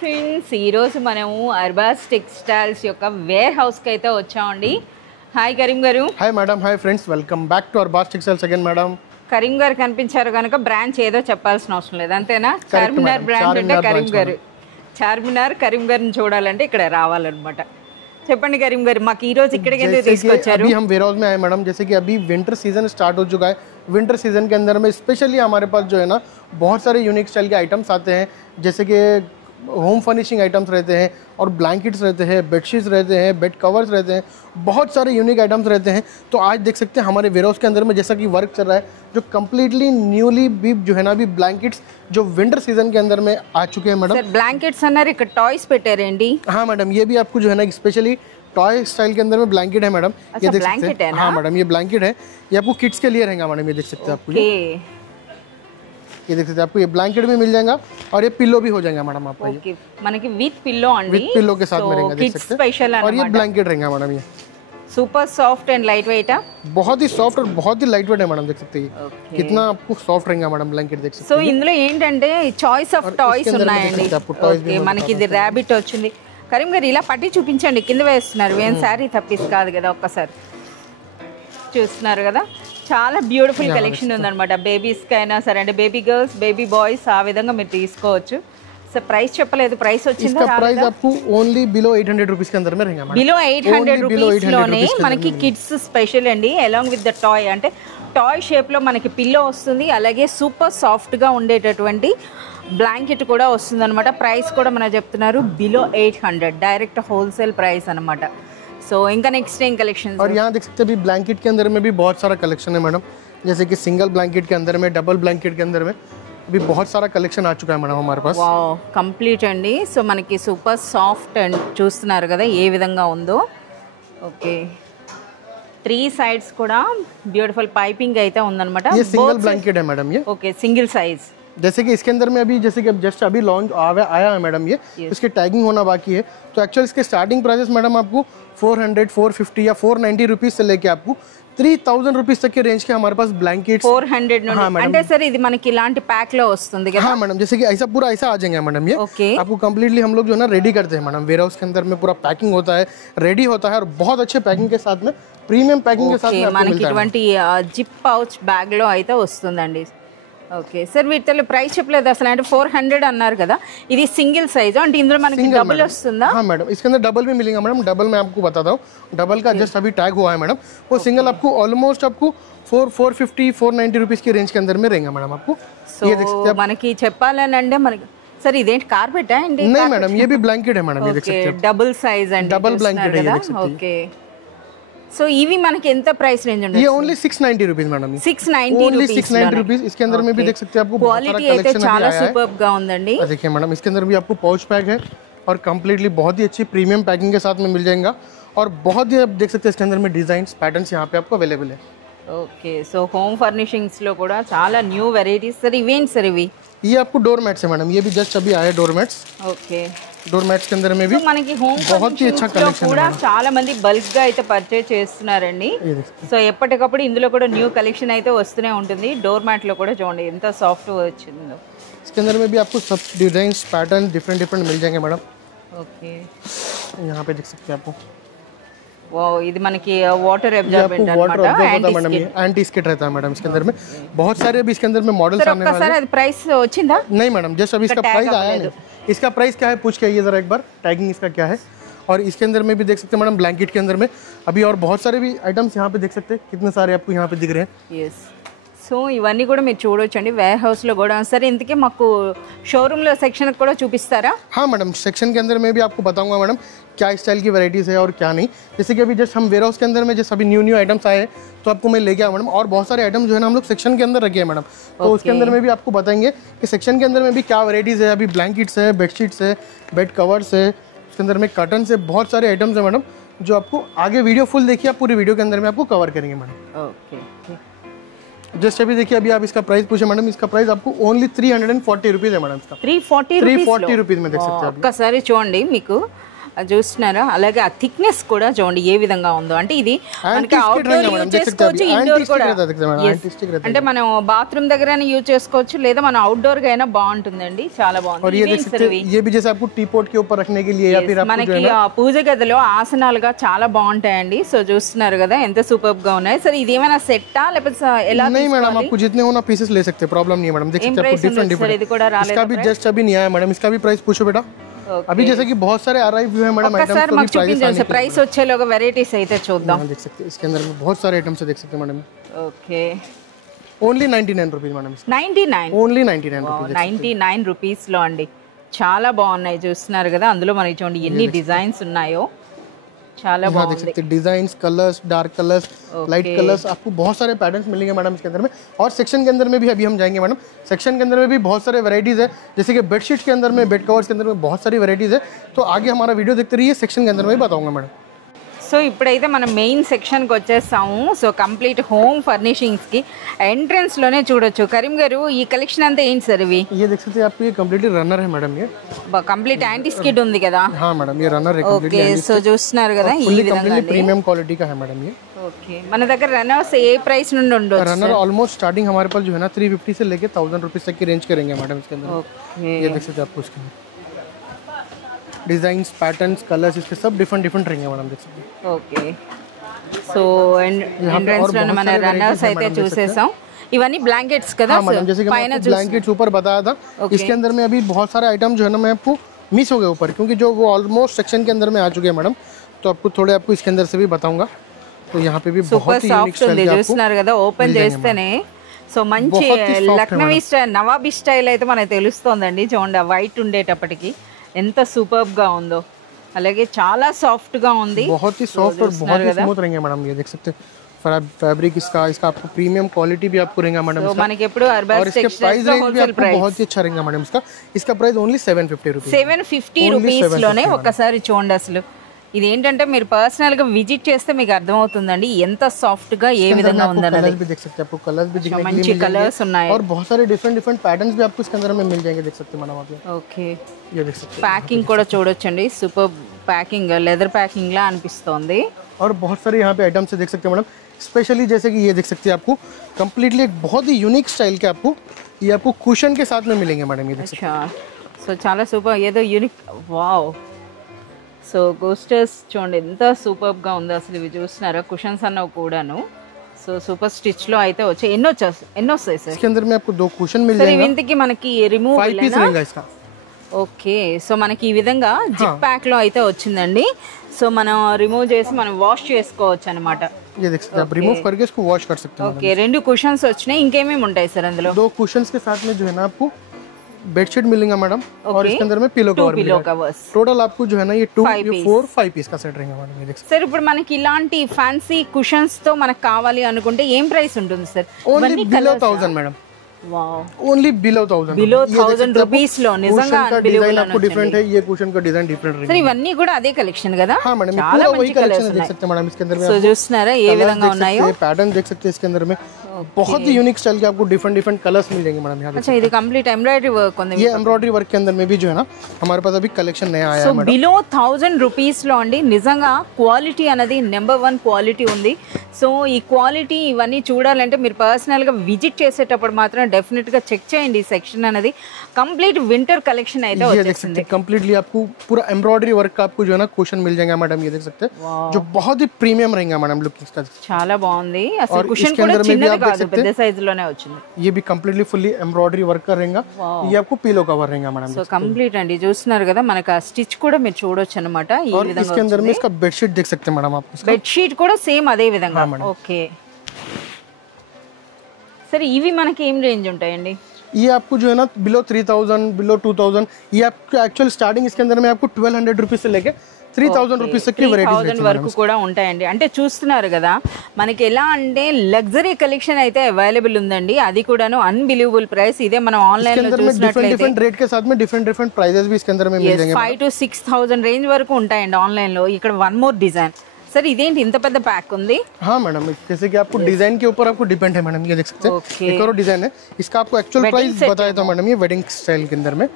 Friends ఈరోజు మనము Arbaz textiles యొక్క వేర్ హౌస్కి అయితే వచ్చామండి. హాయ్ కరీం గారు. Hi madam. Hi friends, welcome back to Arbaz textiles again madam. Karim గారు కనిపించారు కనుక బ్రాంచ్ ఏదో చెప్పాల్సిన అవసరం లేదు, అంతేనా? చార్మినార్ బ్రాంచ్ అంటే కరీం గారు, చార్మినార్ కరీం గారిని చూడాలంటే ఇక్కడ రావాలన్నమాట. చెప్పండి కరీం గారు, మాకు ఈ రోజు ఇక్కడికి ఎందుకు తీసుకొచ్చారు? अभी हम वेयर हाउस में आए मैडम, जैसे कि अभी विंटर सीजन स्टार्ट हो चुका है. विंटर सीजन के अंदर में स्पेशली हमारे पास जो है ना बहुत सारे यूनिक स्टाइल के आइटम्स आते हैं, जैसे कि होम फर्निशिंग आइटम्स रहते हैं और ब्लैंकेट्स रहते हैं, बेडशीट्स रहते हैं, बेड कवर्स रहते हैं, बहुत सारे यूनिक आइटम्स रहते हैं. तो आज देख सकते हैं हमारे वेयर हाउस के अंदर में जैसा कि वर्क चल रहा है, जो कम्प्लीटली न्यूली भी जो है ना अभी ब्लैंकेट्स जो विंटर सीजन के अंदर में आ चुके हैं मैडम. ब्लैंकेट्स అన్నారు, ఇక్కడ టాయ్స్ పెట్టారండి. हाँ मैडम, ये भी आपको जो है ना स्पेशली टॉय स्टाइल के अंदर में ब्लैंकेट है मैडम. ये देख सकते हैं. हाँ मैडम, ये ब्लैंकेट है, ये आपको किड्स के लिए रहेगा मैडम. ये देख सकते हैं आपको, ये देख सकते हैं आपको ये ब्लैंकेट भी मिल जाएगा और ये पिलो भी हो जाएगा मैडम आपका. ओके, మనకి విత్ పిల్లో అండి, विद पिलो के साथ में रहेगा, देख सकते हैं. स्पेशल और ये ब्लैंकेट रहेगा मैडम, ये super soft and light weight है, बहुत ही सॉफ्ट और बहुत ही लाइट वेट है मैडम. देख सकते हैं कितना आपको सॉफ्ट रहेगा मैडम ब्लैंकेट, देख सकते हैं. సో ఇందులో ఏంటంటే చాయిస్ ఆఫ్ టాయ్స్ ఉన్నాయండి. ఓకే, మనకి ఇది ర్యాబిట్ వచ్చింది. కరీం గారు ఇలా పట్టి చూపించండి, కింద వేస్తున్నారు, ఏం శారీ తప్పిస్ కాదు కదా. ఒక్కసారి చూస్తున్నారు కదా, చాలా బ్యూటిఫుల్ కలెక్షన్ ఉందన్నమాట. బేబీస్కి అయినా సరే, అంటే బేబీ గర్ల్స్, బేబీ బాయ్స్, ఆ విధంగా మీరు తీసుకోవచ్చు. సో ప్రైస్ చెప్పలేదు, ప్రైస్ వచ్చిందా? इसका प्राइस आपको ओनली बिलो 800 रुपीस के अंदर में रहेगा मैडम. బిలో 800 రూపీస్ లోనే మనకి కిడ్స్ స్పెషల్ అండి, అలాంగ్ విత్ ద టాయ్. అంటే టాయ్ షేప్ లో మనకి పిల్లో వస్తుంది, అలాగే సూపర్ సాఫ్ట్ గా ఉండేటటువంటి బ్లాంకెట్ కూడా వస్తుంది అనమాట. ప్రైస్ కూడా మనం చెప్తున్నారు బిలో 800, డైరెక్ట్ హోల్సేల్ ప్రైస్ అనమాట. సో ఇంకా నెక్స్ట్ ఏం కలెక్షన్? और यहाँ देख सकते हैं अभी ब्लैंकेट के अंदर में भी बहुत सारा कलेक्शन है मैडम, जैसे कि सिंगल ब्लैंकेट के अंदर में, डबल ब्लैंकेट के अंदर में अभी बहुत सारा कलेक्शन आ चुका है मैडम हमारे पास. వావ్, కంప్లీట్ అండి. సో మనకి సూపర్ సాఫ్ట్ అండ్ చూస్తున్నారు కదా ఏ విధంగా ఉందో. ఓకే, 3 సైడ్స్ కూడా బ్యూటిఫుల్ పైపింగ్ అయితే ఉందన్నమాట. ये सिंगल ब्लैंकेट है मैडम. ये ఓకే, సింగిల్ సైజ్. जैसे कि इसके अंदर में अभी जैसे कि जस्ट अभी लॉन्च आया है मैडम, ये इसकी टैगिंग होना बाकी है. तो एक्चुअली इसके स्टार्टिंग प्राइसेस मैडम आपको 400, 450 या 490 रुपीज से लेके आपको 3000 रुपीज तक के रेंज के हमारे पास ब्लैंकेट्स 400 నుండి. అంటే సర్ ఇది మనకి ఇలాంటి ప్యాక్ లో వస్తుంది కదా? हाँ मैडम, जैसे कि ऐसा पूरा ऐसा आ जाएंगे मैडम. ये ओके, आपको कंप्लीटली हम लोग जो है ना रेडी करते हैं मैडम. वेयर हाउस के अंदर में पूरा पैकिंग होता है, रेडी होता है और बहुत अच्छे पैकिंग के साथ में, प्रीमियम पैकिंग के साथ में आपको మనకి मिलता है. ఇటువంటి జిప్ పౌచ్ బ్యాగ్ లో అయితే వస్తుందండి. ఓకే సార్, వీటిలో ప్రైస్ చెప్పలేదు అసలు. అంటే 400 అన్నారు కదా, ఇది సింగిల్ సైజ్ అంటే ఇందులో మనకి డబుల్ వస్తుందా? हाँ मैडम, इसके अंदर डबल भी मिलेगा मैडम. डबल मैं आपको बताता हूँ, डबल का जस्ट अभी टैग हुआ है मैडम. वो सिंगल आपको ऑलमोस्ट आपको 450, 490 रुपीज के रेंज के अंदर में रहेगा मैडम आपको. సో మనకి చెప్పాలని అంటే మనకి సార్ ఇదేంటి కార్పెటా అండి? नहीं मैडम, ये भी ब्लैंकेट है मैडम. ये देख सकते हैं డబుల్ సైజ్ అండి, डबल ब्लैंकेट है, ये देख सकते हैं. ఓకే, సో ఇవి మనకి ఎంత ప్రైస్ రేంజ్ ఉంటుంది? ये only 690 rupees madam. 690 only 690 rupees. इसके अंदर में भी देख सकते हैं आपको क्वालिटी అయితే చాలా సూపర్బ్ గా ఉందండి. देखिए मैडम, इसके अंदर भी आपको पाउच पैक है और कंप्लीटली बहुत ही अच्छी प्रीमियम पैकिंग के साथ में मिल जाएगा. और बहुत ही आप देख सकते हैं इसके अंदर में डिजाइन पैटर्न्स यहाँ पे आपको अवेलेबल है. ఓకే, సో హోమ్ ఫర్నిషింగ్స్ లో కూడా చాలా న్యూ వెరైటీస్. సార్ ఇవేంటి సార్ ఇవి? ये आपको डोर मैट्स है मैडम. ये भी जस्ट अभी आए door mats. Okay, door mats के अंदर में भी మనకి హోమ్ बहुत ही अच्छा कलेक्शन కూడా చాలా మంది బల్క్ గా అయితే పర్చేస్ చేస్తున్నారండి. సో ఎప్పటికప్పుడు ఇందులో కూడా న్యూ కలెక్షన్ అయితే వస్తూనే ఉంటుంది. డోర్ మ్యాట్ లో కూడా చూడండి ఎంత సాఫ్ట్ వచ్చిందో. इसके अंदर में भी आपको सब डिजाइन पैटर्न डिफरेंट मिल जाएंगे मैडम. ఓకే, यहाँ पे देख सकते हैं आपको. वाओ, ఇది మనకి వాటర్ అబ్జార్బెంట్ वाटर అన్నమాట. होता है मैडम. ये एंटी स्किट रहता है मैडम. इसके अंदर में बहुत सारे अभी इसके अंदर में मॉडल्स आने वाले ఒక్కసారి అది ప్రైస్ వచ్చిందా? नहीं मैडम, जस्ट अभी इसका प्राइस आया नहीं. इसका प्राइस क्या है पूछ के आइए जरा एक बार, टैगिंग इसका क्या है. और इसके अंदर में भी देख सकते हैं मैडम ब्लैंकेट के अंदर में अभी और बहुत सारे भी आइटम्स यहाँ पे देख सकते हैं. कितने सारे आपको यहाँ पे दिख रहे हैं. ఎస్, సో ఇవన్నీ కూడా మీరు చూడొచ్చండి వేర్ హౌస్ లో కూడా. సరే, ఇంతకీ మాకు షోరూమ్ లో సెక్షన్ కూడా చూపిస్తారా? हाँ मैडम, सेक्शन के अंदर में भी आपको बताऊंगा मैडम क्या स्टाइल की वैरायटीज़ है और क्या नहीं. जैसे कि अभी जस्ट हम वेयर हाउस के अंदर में जैसे अभी न्यू आइटम्स आए हैं तो आपको मैं लेके आया मैडम. और बहुत सारे आइटम्स जो है ना हम लोग सेक्शन के अंदर रखे हैं मैडम. तो उसके अंदर में भी आपको बताएंगे कि सेक्शन के अंदर में भी क्या वैरायटीज़ है. अभी ब्लैंकेट्स है, बेडशीट्स है, बेड कवर्स है, उसके अंदर में कर्टन से बहुत सारे आइटम्स है मैडम, जो आपको आगे वीडियो फुल देखिए, आप पूरी वीडियो के अंदर में आपको कवर करेंगे मैडम. ఓకే, जस्ट अभी देखिए, अभी आप इसका प्राइस पूछे मैडम. इसका प्राइस आपको ओनली 340 रुपीज़ है मैडम. इसका 340 340 रुपीज़ में देख सकते हैं. ఒక్కసారి చూడండి, మీకు అది చూస్తున్నారా, అలాగే ఆ థిక్నెస్ కూడా చూడండి ఏ విధంగా ఉందో. అంటే ఇది మనకి అవుట్డోర్ యూజ్ చేసుకోవచ్చు, ఇండోర్ కూడా. అంటే మనం బాత్రూమ్ దగ్గర యూజ్ చేసుకోవచ్చు, లేదా మనం అవుట్డోర్ గా అయినా బాగుంటుందండి. చాలా బాగుంది. మనకి పూజ గదిలో ఆసనాలుగా చాలా బాగుంటాయండి. సో చూస్తున్నారు కదా ఎంత సూపర్ గా ఉన్నాయి. సరే ఇది ఏమైనా సెట్టా లేకపోతే ఎలా? नहीं मैडम, आपको जितने होना पीसेस ले सकते हैं, प्रॉब्लम नहीं है मैडम. देख सकते हैं आपको डिफरेंट डिफरेंट. इसका भी जस्ट अभी नहीं आया मैडम, इसका भी प्राइस पूछो बेटा. अभी जैसे कि बहुत सारे अराइव हुए हैं मैडम आइटम्स, तो भी प्राइस प्राइस వచ్చేలోగా వెరైటీస్ అయితే చూద్దాం. देख सकते हैं इसके अंदर में बहुत सारे आइटम्स देख सकते हैं madam. Okay, only 99 rupees madam. 99 only 99 rupees. 99 rupees లో అండి. చాలా బాగున్నాయి చూస్తున్నారు కదా. అందులో మనకి చూడండి ఎన్ని డిజైన్స్ ఉన్నాయో. చాలా బాగుంది. देख सकते हैं designs, colours, dark colours, light colours, आपको बहुत सारे पैटर्न्स मिलेंगे मैडम इसके अंदर में. और सेक्शन के अंदर में भी अभी हम जाएंगे मैडम. सेक्शन के अंदर में भी बहुत सारे वैरायटीज है, जैसे कि बेडशीट के अंदर में, बेड कवर्स के अंदर में बहुत सारी वैरायटीज है. तो आगे हमारा वीडियो देखते रहिए, सेक्शन के अंदर में भी बताऊंगा मैडम. సో ఇప్పుడైతే మనం మెయిన్ సెక్షన్కి వచ్చేస్తాము. సో కంప్లీట్ హోమ్ ఫర్నిషింగ్స్కి ఎంట్రన్స్లోనే చూడొచ్చు. కరీం గారు ఈ కలెక్షన్ అంతా ఏంటి సార్ ఇవి? ये देख सकते हैं आपको, ये कंप्लीटली रनर है मैडम. ये కంప్లీట్ యాంటీ స్కిడ్ ఉంది కదా? हाँ मैडम, ये रनर है ఓకే. సో చూస్తున్నారు కదా ఈ విధంగా प्रीमियम क्वालिटी का है मैडम. ये ఓకే. మన దగ్గర రన్నర్స్ ఏ ప్రైస్ నుండి ఉండొచ్చు? रनर ऑलमोस्ट स्टार्टिंग हमारे पास जो है ना 350 से लेके 1000 रुपीज तक की रेंज करेंगे मैडम इसके अंदर. ओके. ये देख सकते हैं आपको इसके अंदर डिजाइन्स, पैटर्न्स, कलर्स इसके सब डिफरेंट डिफरेंट रहेंगे मैडम. देख सकते हैं. ఓకే. సో ఎంట్రన్స్ లో మన రన్నర్స్ అయితే చూసేసాం. ఇవన్నీ బ్లాంకెట్స్ కదా मैडम, जैसे कि मैंने ब्लैंकेट्स ऊपर बताया था. इसके अंदर में अभी बहुत सारे आइटम जो है ना मैं आपको मिस हो गए ऊपर, क्योंकि जो वो ऑलमोस्ट सेक्शन के अंदर में आ चुके हैं मैडम. तो आपको थोड़े आपको इसके अंदर से भी बताऊंगा. तो यहाँ पे भी बहुत ही यूनिक स्टाइल है. చూస్తున్నారు కదా ఓపెన్ చేస్తేనే. సో మంచి లక్నవీ స్టైల్, నవాబీ స్టైల్ అయితే మనకు తెలుస్తోందండి. చూడండి వైట్ ఉండేటప్పటికి ఎంత సూపర్ గా ఉందో. అలాగే చాలా సాఫ్ట్ గా ఉంది. बहुत ही सॉफ्ट और बहुत ही स्मूथ रहेंगे मैडम. ये देख सकते हैं फैब्रिक इसका आपको प्रीमियम क्वालिटी भी आपको रहेगा मैडम. మనకి ఎప్పుడు అర్బన్ और इसके प्राइस रेंज भी आपको बहुत ही अच्छा रहेगा मैडम. इसका प्राइस ओनली 750 रुपीस. 750 రూపీస్ లోనే. ఒక్కసారి చూడండి అసలు ఇది ఏంటంటే మీరు పర్సనల్ గా విజిట్ చేస్తే మీకు అర్థమవుతుందండి ఎంత సాఫ్ట్ గా ఏ విధంగా ఉందన్నది. कलर्स भी देख सकते हैं आपको, कलर्स भी दिखने के लिए మంచి కలర్స్ ఉన్నాయి. और बहुत सारे डिफरेंट डिफरेंट पैटर्न्स भी आपको इसके अंदर में मिल जाएंगे. देख सकते हैं मैडम आप. ఓకే. ये देख सकते हैं. ప్యాకింగ్ కూడా చూడొచ్చండి. సూపర్ ప్యాకింగ్, లెదర్ ప్యాకింగ్ లా అనిపిస్తోంది. और बहुत सारे यहाँ पे आइटम्स देख सकते हैं मैडम. स्पेशली जैसे कि ये देख सकते हैं आपको कंप्लीटली एक बहुत ही यूनिक स्टाइल के आपको ये आपको कुशन के साथ में मिलेंगे मैडम. ये देख सकते हैं. సో చాలా సూపర్, ఏదో యూనిక్. వావ్. సో కోస్టర్స్ చూడండి ఎంత సూపర్ గా ఉందో అసలు. ఇవి చూస్తున్నారా కుషన్స్ అన్నవి కూడాను. సో సూపర్ స్టిచ్ లో అయితే వచ్చాయి. ఎన్ని వస్తాయి సార్? इसके अंदर में आपको 2 कुशन मिल जाएंगे. ఇంతకి మనకి రిమూవ్ 5 पीस रहेगा इसका. ఓకే. సో మనకి ఈ విధంగా జిప్ ప్యాక్ లో అయితే వచ్చిందండి. సో మనం రిమూవ్ చేసి మనం వాష్ చేసుకోవచ్చు అన్నమాట. ये देख सकते हैं आप, रिमूव करके इसको वॉश कर सकते हैं. ఓకే. 2 కుషన్స్ వచ్చినాయి. ఇంకేమేమి ఉంటాయి సార్ అందులో? 2 कुशन्स के साथ में जो है ना आपको बेडशीट मिलेगा मैडम. और इसके अंदर में पिलो कवर्स. टोटल आपको जो है ना ये 2 4 5 पीस का सेट रहेगा मैडम. ये देख सकते हैं. सर ఇప్పుడు మనకి ఇలాంటి ఫ్యాన్సీ కుషన్స్ తో మనకు కావాలి అనుకుంటే ఏం ప్రైస్ ఉంటుంది sir? Only below 1000 madam. Wow. Only below 1000. Below 1000 rupees లో. నిజంగా डिजाइन आपको डिफरेंट है. ये कुशन का डिजाइन डिफरेंट रहेगा. सर इवన్నీ కూడా అదే కలెక్షన్ కదా? हां मैडम, पूरा वही कलेक्शन देख सकते हैं मैडम. इसके अंदर में సో చూస్తున్నారా ఏ విధంగా ఉన్నాయో. पैटर्न देख सकते हैं इसके अंदर में. बहुत ही यूनिक स्टाइल के आपको डिफरेंट डिफरेंट कलर्स मिल जाएंगे मैडम. यहाँ अच्छा, ఇది కంప్లీట్ ఎంబ్రాయిడరీ వర్క్ ఉంది. ये एम्ब्रॉयडरी वर्क के अंदर में भी जो है ना हमारे पास अभी कलेक्शन नया आया है मैडम. సో బిలో 1000 రూపీస్ లో అండి. నిజంగా క్వాలిటీ అనేది నెంబర్ 1 క్వాలిటీ ఉంది. సో ఈ క్వాలిటీ ఇవన్నీ చూడాలంటే మీరు పర్సనల్ గా విజిట్ చేసేటప్పుడు మాత్రం డెఫినెట్ గా చెక్ చేయండి. ఈ సెక్షన్ అనేది కంప్లీట్ వింటర్ కలెక్షన్ అయితే వచ్చేసింది. कंप्लीटली आपको पूरा एम्ब्रॉयडरी वर्क का आपको जो है ना कुशन मिल जाएगा मैडम. ये देख सकते हैं जो बहुत ही प्रीमियम रहेगा मैडम. लुक इसका చాలా బాగుంది అసలు. కుషన్ కూడా చిన్నది కాదు, పెద్ద సైజ్ లోనే వచ్చింది. ये भी कंप्लीटली फुल्ली एम्ब्रॉयडरी वर्क का रहेगा. ये आपको पिलो कवर रहेगा मैडम. సో కంప్లీట్ అండి. చూస్తున్నారు కదా మనకు ఆ స్టిచ్ కూడా మీరు చూడొచ్చు అన్నమాట. ఈ విధంగా इसके अंदर में इसका बेडशीट देख सकते हैं मैडम आप. బెడ్షీట్ కూడా సేమ్ అదే విధంగా. ఓకే. సరే ఇవి మనకి ఏం రేంజ్ ఉంటాయండి? ये आपको जो है ना बिलो 3000, बिलो 2000. ये आपको एक्चुअल स्टार्टिंग इसके अंदर में आपको 1200 रुपीस से लेके 3000 రూపీస్ కి వెరైటీస్ వరకు కూడా ఉంటాయండి. అంటే చూస్తున్నారు కదా మనకి ఎలా అంటే లగ్జరీ కలెక్షన్ అయితే అవైలబుల్ ఉందండి. అది కూడాను అన్బిలీవబుల్ ప్రైస్. ఇదే మనం ఆన్లైన్ లో చూసినట్లయితే डिफरेंट रेट के साथ में डिफरेंट डिफरेंट प्राइसेस भी इसके अंदर में मिल जाएंगे. 5 to 6000 రేంజ్ వరకు ఉంటాయండి ఆన్లైన్ లో. ఇక్కడ వన్ మోర్ డిజైన్. सर इदेंटी इंत पेद्द पैक उंदी? हाँ मैडम, जैसे कि आपको डिजाइन के ऊपर आपको डिपेंड है मैडम. ये देख सकते हैं एक और डिजाइन है. इसका आपको एक्चुअल प्राइस बताया था मैडम. ये वेडिंग स्टाइल के अंदर में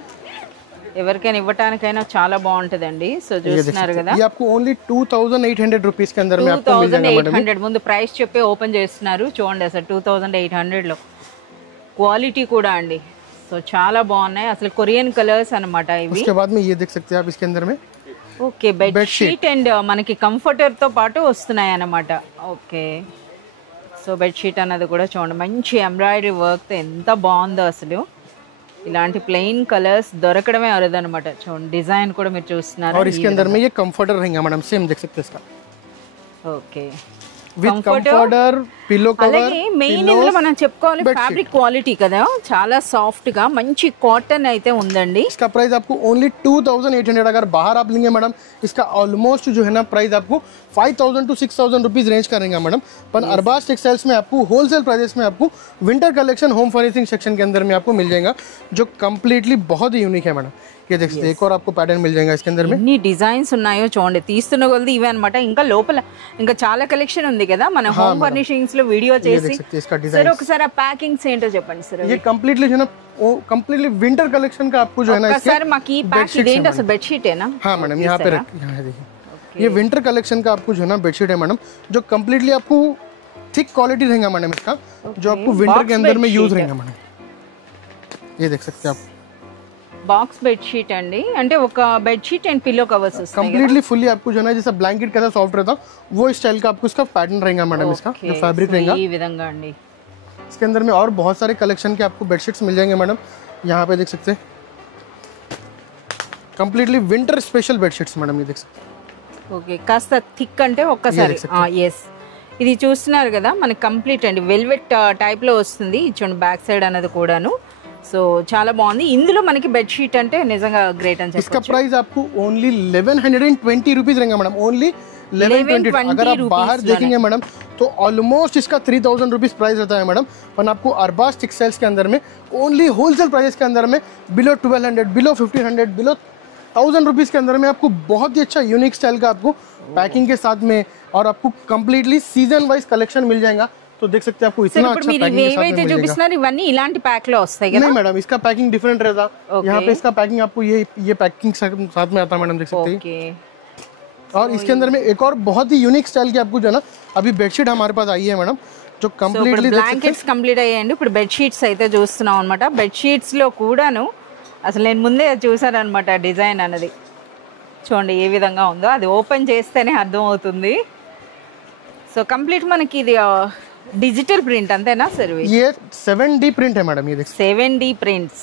ఎవరికైనా ఇవ్వటానికైనా చాలా బాగుంటదండి. సో చూస్తున్నారు కదా, ये आपको ओनली 2800 रुपीस के अंदर में आपको मिल जाएगा मैडम। 2800 ముందు ప్రైస్ చెప్పి ఓపెన్ చేస్తున్నారు చూడండి. అసలు 2800 లో క్వాలిటీ కూడా అండి. సో చాలా బాగున్నాయి అసలు, కొరియన్ కలర్స్ అన్నమాట ఇవి. उसके बाद में ये देख सकते हैं आप इसके अंदर में ఓకే బెడ్ షీట్ అండ్ మనకి కంఫర్టర్ తో పాటు వస్తున్నాయి అన్నమాట. ఓకే సో బెడ్ షీట్ అన్నది కూడా చూడండి మంచి ఎంబ్రాయిడరీ వర్క్ తో ఎంత బాగుందో అసలు. ఇలాంటి ప్లెయిన్ కలర్స్ దొరకడమే అరుదన్నమాట. చూడండి డిజైన్ కూడా మీరు చూస్తున్నారు. और इसके अंदर में ये कंफर्टर रहेगा मैडम, सेम देख सकते हैं इसका। Okay with comforter, pillow cover. అలాగే మెయిన్ ఇందులో మనం చెప్పుకోవాలి ఫ్యాబ్రిక్ క్వాలిటీ కదా, చాలా సాఫ్ట్ గా మంచి కాటన్ అయితే ఉందండి. इसका प्राइस आपको ओनली 2800। अगर बाहर आप लेंगे मैडम इसका ऑलमोस्ट जो है ना प्राइस आपको 5000 to 6000 रुपीज रेंज करेंगे मैडम। पर अरबाज टेक्सटाइल्स में आपको होलसेल प्राइसेस में आपको winter collection home furnishing section के अंदर में आपको मिल जाएगा, जो कम्प्लीटली बहुत ही यूनिक है मैडम। ये देख सकते हैं, एक और आपको पैटर्न मिल जाएगा इसके अंदर में। ఎన్ని డిజైన్స్ ఉన్నాయో చూడండి, తీస్తున్న కొలది ఇవే అన్నమాట. ఇంకా లోపల ఇంకా చాలా కలెక్షన్ ఉంది కదా, మన హోమ్ ఫర్నిషింగ్స్ లో వీడియో ये చేసి. देख सकते हैं इसका సరే डिजाइन। ఒకసారి ఆ ప్యాకింగ్స్ ఏంటో చెప్పండి సార్. ये कम्प्लीटली जो है ना कम्प्लीटली विंटर कलेक्शन का आपको जो है ना ఒకసారి మాకు ఈ ప్యాక్ ఇదేంటి అసలు బెడ్షీటేనా? हाँ मैडम, यहाँ पे यहाँ है देखिए, ये विंटर कलेक्शन का आपको जो है ना बेडशीट है मैडम, जो कम्प्लीटली आपको थिक क्वालिटी रहेगा मैडम इसका, जो आपको विंटर के अंदर में यूज रहेगा मैडम। ये देख सकते हैं आप, బాక్స్ బెడ్షీట్ అండి. అంటే ఒక బెడ్షీట్ అండ్ పిల్లో కవర్స్ వస్తాయి. कम्प्लीटली फुल्ली आपको जो है ना जैसा ब्लैंकेट कैसा सॉफ्ट रहता वो स्टाइल का आपको इसका पैटर्न रहेगा मैडम, इसका जो फैब्रिक रहेगा ఈ విధంగా అండి. इसके अंदर में और बहुत सारे कलेक्शन के आपको बेडशीट्स मिल जाएंगे मैडम। यहाँ पे देख सकते हैं completely winter special bedsheets madam, ये देख सकते हैं। ఓకే కాస్త థిక్ అంటే ఒక్కసారి ఎస్ ఇది చూస్తున్నారు కదా, మనకి కంప్లీట్ అండి వెల్వెట్ టైప్ లో వస్తుంది. చూడండి బ్యాక్ సైడ్ అనేది కూడాను. సో చాలా బాగుంది. ఇందులో మనకి బెడ్షీట్ అంటే నిజంగా గ్రేట్ అని इसका प्राइस आपको ओनली 1120 रुपीज रहेगा मैडम, ओनली 1120। अगर आप बाहर देखेंगे मैडम तो ऑलमोस्ट इसका 3000 रुपीज प्राइस रहता है मैडम, पर आपको अरबाज टेक्सटाइल्स के अंदर में ओनली होलसेल प्राइस के अंदर में बिलो 1200, बिलो 1500, बिलो 1000 रुपीज के अंदर में आपको बहुत ही अच्छा यूनिक स्टाइल का आपको पैकिंग के साथ में और आपको कम्प्लीटली सीजन वाइज कलेक्शन मिल जाएगा। तो देख सकते हैं आपको इतना अच्छा पैकिंग के साथ में मिल जाएगा। ఇవన్నీ ఇలాంటి ప్యాక్ లో వస్తాయి కదా? नहीं मैडम, इसका पैकिंग डिफरेंट रहता। यहाँ पे इसका पैकिंग आपको ये पैकिंग साथ में आता है मैडम, देख सकते हैं। ఓకే और इसके अंदर में एक और बहुत ही यूनिक स्टाइल की आपको जो है ना अभी बेडशीट हमारे पास आई है मैडम, जो कम्प्लीटली బ్లాంకెట్స్ కంప్లీట్ అయ్యాయండి. ఇప్పుడు బెడ్ షీట్స్ అయితే చూస్తున్నాం అనమాట. బెడ్ షీట్స్ లో కూడాను అసలు నేను ముందే చూసాను అనమాట డిజైన్ అన్నది. చూడండి ఏ విధంగా ఉందో, అది ఓపెన్ చేస్తేనే అర్థం అవుతుంది. సో కంప్లీట్ మనకి ఇది డిజిటల్ ప్రింట్ అంతేనా సార్? ये 7D प्रिंट है मैडम, ये देख 7D prints.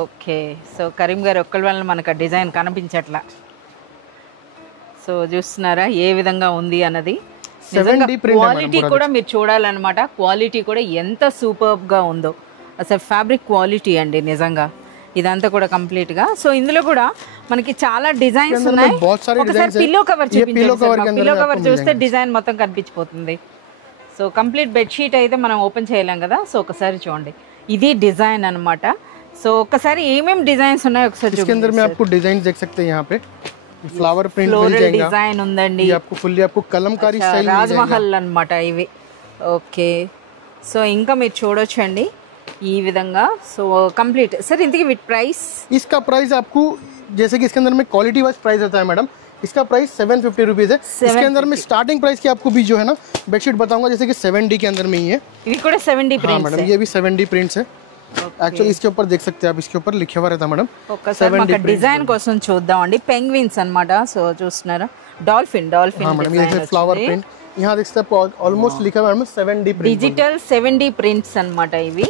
Okay so Karim గారు ఒక్కళ్ళ వల్ల మనకు ఆ డిజైన్ కనిపించట్లా. సో చూస్తున్నారా ఏ విధంగా ఉంది అన్నది. 7D print క్వాలిటీ కూడా మీరు చూడాలన్నమాట. క్వాలిటీ కూడా ఎంత సూపర్బ్ గా ఉందో అసలు, ఫ్యాబ్రిక్ క్వాలిటీ అండి నిజంగా. ఇదంతా కూడా కంప్లీట్ గా. సో ఇందులో కూడా మనకి చాలా డిజైన్స్ ఉన్నాయి. ఒకసారి పిల్లో కవర్ చూపించండి. పిల్లో కవర్ చూస్తే డిజైన్ మొత్తం కనిపించిపోతుంది. సో కంప్లీట్ బెడ్షీట్ అయితే మనం ఓపెన్ చేయలేం కదా. సో ఒకసారి చూడండి, ఇది డిజైన్ అన్నమాట. సో ఒకసారి ఏమేమి డిజైన్స్ ఉన్నాయో ఒకసారి इसके अंदर में आपको डिजाइन देख सकते हैं। यहाँ पे फ्लावर प्रिंट मिल जाएगा, డిజైన్ ఉందండి. ये आपको फुल्ली आपको कलमकारी स्टाइल రాజ్ మహల్ అన్నమాట ఇవి. ఓకే సో ఇంకా మీరు చూడొచ్చండి ఈ విధంగా. సో కంప్లీట్ సార్ ఇంతకీ విత్ ప్రైస్? इसका प्राइस आपको जैसे कि इसके अंदर में क्वालिटी वाइज प्राइस रहता है मैडम, इसका प्राइस 750 रुपीज है। इसके अंदर में स्टार्टिंग प्राइस की आपको भी जो है ना बेडशीट बताऊंगा, जैसे कि 7D के अंदर में ही है। ఇవి కూడా 7D हाँ ప్రింట్స్. मैडम, ये भी 7D प्रिंट्स है। एक्चुअली इसके ऊपर देख सकते हैं आप, इसके ऊपर लिखा हुआ रहता है मैडम। ఒక్కసారి మాకు డిజైన్ కోసం చూద్దామండి. పెంగ్విన్స్ అన్నమాట. సో చూస్తున్నారా డాల్ఫిన్ हाँ मैडम, ये फ्लावर प्रिंट यहाँ देख सकते हैं आपको ऑलमोस्ट लिखा हुआ है 7D print, digital 7D prints అన్నమాట ఇవి.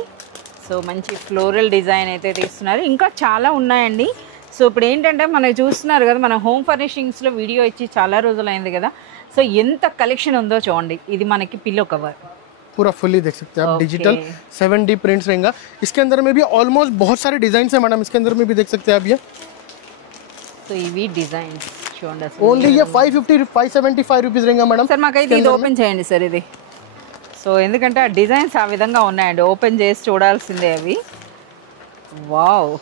సో మంచి ఫ్లోరల్ డిజైన్ అయితే తీస్తున్నారు. ఇంకా చాలా ఉన్నాయండి. సో ఇప్పుడు ఏంటంటే మనకు చూస్తున్నారు కదా, మన హోమ్ ఫర్నిషింగ్స్లో వీడియో ఇచ్చి చాలా రోజులైంది కదా. సో ఎంత కలెక్షన్ ఉందో చూడండి. ఇది మనకి పిల్లో కవర్ पूरा फुल्ली देख सकते हैं आप, डिजिटल 7D प्रिंट्स रहेगा। इसके अंदर में भी ऑलमोस्ट बहुत सारे डिजाइन है मैडम, इसके अंदर में भी देख सकते हैं आप ये। సో ఇవి డిజైన్స్ చూడండి అసలు. ओनली ये 550 575 रुपीज रहेगा मैडम। సార్ మాకైతే ఇది ఓపెన్ చేయండి సార్ ఇది. సో ఎందుకంటే ఆ డిజైన్స్ ఆ విధంగా ఉన్నాయండి, ఓపెన్ చేసి చూడాల్సిందే అవి. వావ్,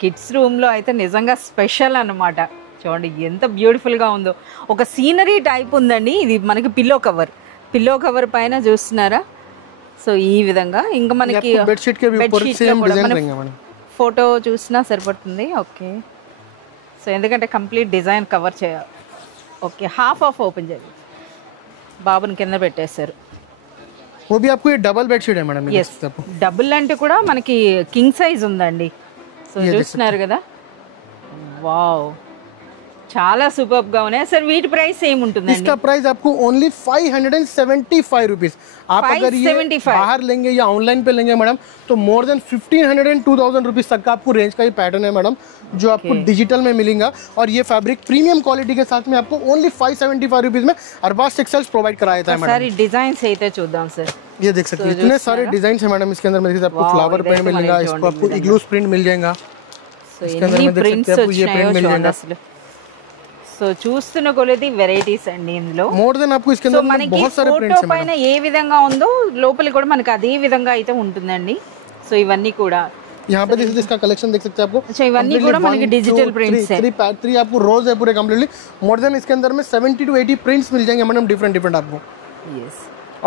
కిడ్స్ రూమ్లో అయితే నిజంగా స్పెషల్ అన్నమాట. చూడండి ఎంత బ్యూటిఫుల్గా ఉందో. ఒక సీనరీ టైప్ ఉందండి. ఇది మనకి పిల్లో కవర్, పిల్లో కవర్ పైన చూస్తున్నారా. సో ఈ విధంగా ఇంకా మనకి बेडशीट के भी ऊपर सेम डिजाइन रहेगा मैडम। ఫోటో చూసినా సరిపడుతుంది. ఓకే, సో ఎందుకంటే కంప్లీట్ డిజైన్ కవర్ చేయాలి. ఓకే, హాఫ్ ఆఫ్ ఓపెన్ చేయాలి. బాబుని కింద పెట్టేశారు. वो भी आपको ये डबल बेडशीट है मैडम. ఎస్, డబుల్ అంటే కూడా మనకి కింగ్ సైజ్ ఉందండి. సో చూస్తున్నారు కదా, వావ్, చాలా సూపర్ గా ఉన్నాయి సార్. వీటి ప్రైస్ ఏముంటుందండి? इसका प्राइस आपको ओनली 575 रुपीज. आप अगर ये 575 बाहर लेंगे या ऑनलाइन पे लेंगे मैडम तो मोर देन 1500 and 2000 रुपीज तक का आपको रेंज का ये पैटर्न है मैडम, जो आपको डिजिटल में मिलेगा. और ये फैब्रिक प्रीमियम क्वालिटी के साथ में आपको ओनली 575 रुपीज में अरबाज टेक्सटाइल्स प्रोवाइड कराया था मैडम. సార్ ఈ డిజైన్స్ అయితే చూద్దాం సార్. ये देख सकते हैं इतने सारे डिजाइन है मैडम. इसके अंदर में देखिए आपको फ्लावर पेंट मिलेगा, इसको आपको इग्लू प्रिंट मिल जाएगा. సో ఎన్ని ప్రింట్స్ వచ్చాయో చూడండి అసలు. సో చూస్తున్న కొలది వెరైటీస్ అండి ఇందులో. మోర్ దెన్ आपको इसके సో अंदर మనకి बहुत सारे ఫోటో प्रिंट्स हैं పైన ఏ విధంగా ఉందో లోపల కూడా మనకి అదే విధంగా అయితే ఉంటుందండి. సో ఇవన్నీ కూడా यहाँ पे देखिए इसका कलेक्शन देख सकते हैं आपको. अच्छा, इवన్నీ కూడా మనకి डिजिटल प्रिंट्स है. 3 आपको रोज है पूरे कंप्लीटली. मोर देन इसके अंदर में 70 to 80 प्रिंट्स मिल जाएंगे मैडम, डिफरेंट आपको. यस,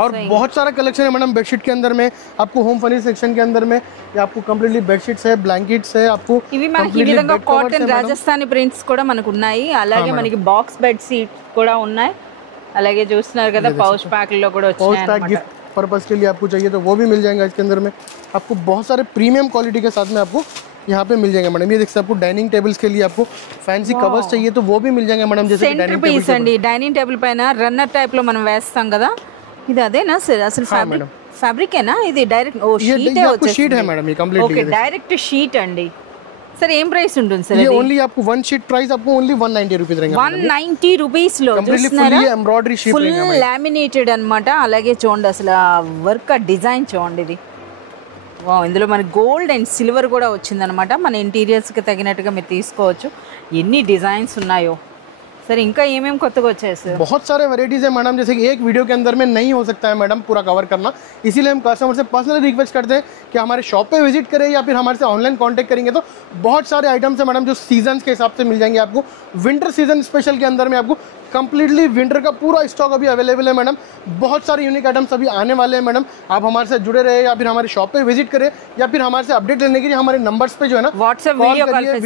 और बहुत सारा कलेक्शन है मैडम बेडशीट के अंदर में. आपको होम फर्निश सेक्शन के अंदर में ये आपको कंप्लीटली बेडशीट्स है, ब्लैंकेट्स है आपको. ఇవి మనకి ఈ విధంగా కాటన్ రాజస్థానీ ప్రింట్స్ కూడా మనకు ఉన్నాయి. అలాగే మనకి బాక్స్ బెడ్ షీట్స్ కూడా ఉన్నాయి. అలాగే చూస్తున్నారు కదా పౌచ్ ప్యాక్ లో కూడా వచ్చాయి पैक गिफ्ट पर्पस के लिए आपको चाहिए तो वो भी मिल जाएगा इसके अंदर में. आपको बहुत सारे प्रीमियम क्वालिटी के साथ में आपको यहाँ पे मिल जाएंगे मैडम. ये देख सकते हैं आपको डाइनिंग टेबल्स के लिए आपको फैंसी कवर्स चाहिए तो वो भी मिल जाएंगे मैडम. जैसे సెంటర్ పీస్ అండి, డైనింగ్ టేబుల్ పైన రన్నర్ టైప్ లో మనం వేస్తాం కదా, ఇది అదేనా సార్? అసలు ఫ్యాబ్రిక్ ఏనా ఇది? డైరెక్ట్ ఓ షీటే వచ్చేసింది. షీట్ है मैडम ये कंप्लीटली. ఓకే, డైరెక్ట్ షీట్ అండి. సార్ ఏం ప్రైస్ ఉంటుంది సార్? ये ओनली आपको वन शीट प्राइस आपको ओनली 190 रुपीस रहेंगे. 190 రూపీస్ లో చూస్తున్నారా? ఎంబ్రాయిడరీ షీట్ ఫుల్ లామినేటెడ్ అన్నమాట. అలాగే చూడండి అసలు వర్క్ డిజైన్ చూడండి ఇది. వావ్, ఇందులో మనకి గోల్డ్ అండ్ సిల్వర్ కూడా వచ్చిందనమాట. మన ఇంటీరియర్స్ కి తగినట్టుగా మీరు తీసుకోవచ్చు. ఎన్ని డిజైన్స్ ఉన్నాయో सर इनका ఏమేం కొత్తగా వచ్చాయి सर? बहुत सारे वैरायटीज है मैडम, जैसे कि एक वीडियो के अंदर में नहीं हो सकता है मैडम पूरा कवर करना, इसीलिए हम कस्टमर से पर्सनली रिक्वेस्ट करते हैं कि हमारे शॉप पे विजिट करें या फिर हमारे से ऑनलाइन कांटेक्ट करेंगे तो बहुत सारे आइटम्स है मैडम जो सीजन के हिसाब से मिल जाएंगे आपको. विंटर सीजन स्पेशल के अंदर में आपको कंप्लीटली विंटर का पूरा स्टॉक अभी अवेलेबल है मैडम. बहुत सारे यूनिक आइटम्स अभी आने वाले हैं मैडम. आप हमारे साथ जुड़े रहे या फिर हमारे शॉप पे विजिट करें या फिर हमारे से अपडेट लेने के लिए हमारे नंबर्स पे जो है ना व्हाट्सएप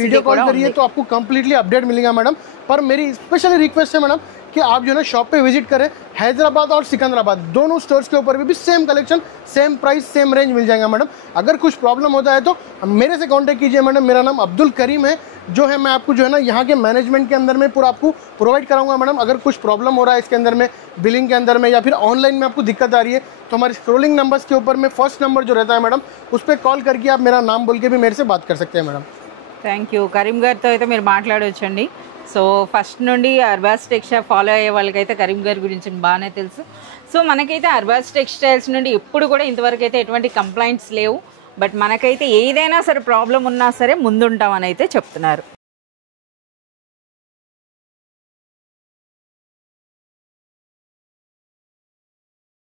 वीडियो कॉल करिए तो आपको कंप्लीटली अपडेट मिलेगा मैडम. पर मेरी स्पेशली रिक्वेस्ट है मैडम कि आप जो है ना शॉप पे विजिट करें. हैदराबाद और सिकंदराबाद दोनों स्टोर्स के ऊपर भी same collection, same price, same range मिल जाएगा मैडम. अगर कुछ प्रॉब्लम होता है तो मेरे से कांटेक्ट कीजिए मैडम. मेरा नाम अब्दुल करीम है, जो है मैं आपको जो है ना यहाँ के मैनेजमेंट के अंदर में पूरा आपको प्रोवाइड कराऊंगा मैडम. अगर कुछ प्रॉब्लम हो रहा है इसके अंदर में बिलिंग के अंदर में या फिर ऑनलाइन में आपको दिक्कत आ रही है तो हमारे स्क्रोलिंग नंबर्स के ऊपर में फर्स्ट नंबर जो रहता है मैडम उस पर कॉल करके आप मेरा नाम बोल के भी मेरे से बात कर सकते हैं मैडम. Thank you. కరీం గారితో అయితే మీరు మాట్లాడవచ్చండి. సో ఫస్ట్ నుండి అర్బాజ్ టెక్స్టైల్ ఫాలో అయ్యే వాళ్ళకైతే కరీం గారి గురించి బాగానే తెలుసు. సో మనకైతే అర్బాజ్ టెక్స్టైల్స్ నుండి ఎప్పుడు కూడా ఇంతవరకు అయితే ఎటువంటి కంప్లైంట్స్ లేవు. బట్ మనకైతే ఏదైనా సరే ప్రాబ్లం ఉన్నా సరే ముందుంటామని అయితే చెప్తున్నారు.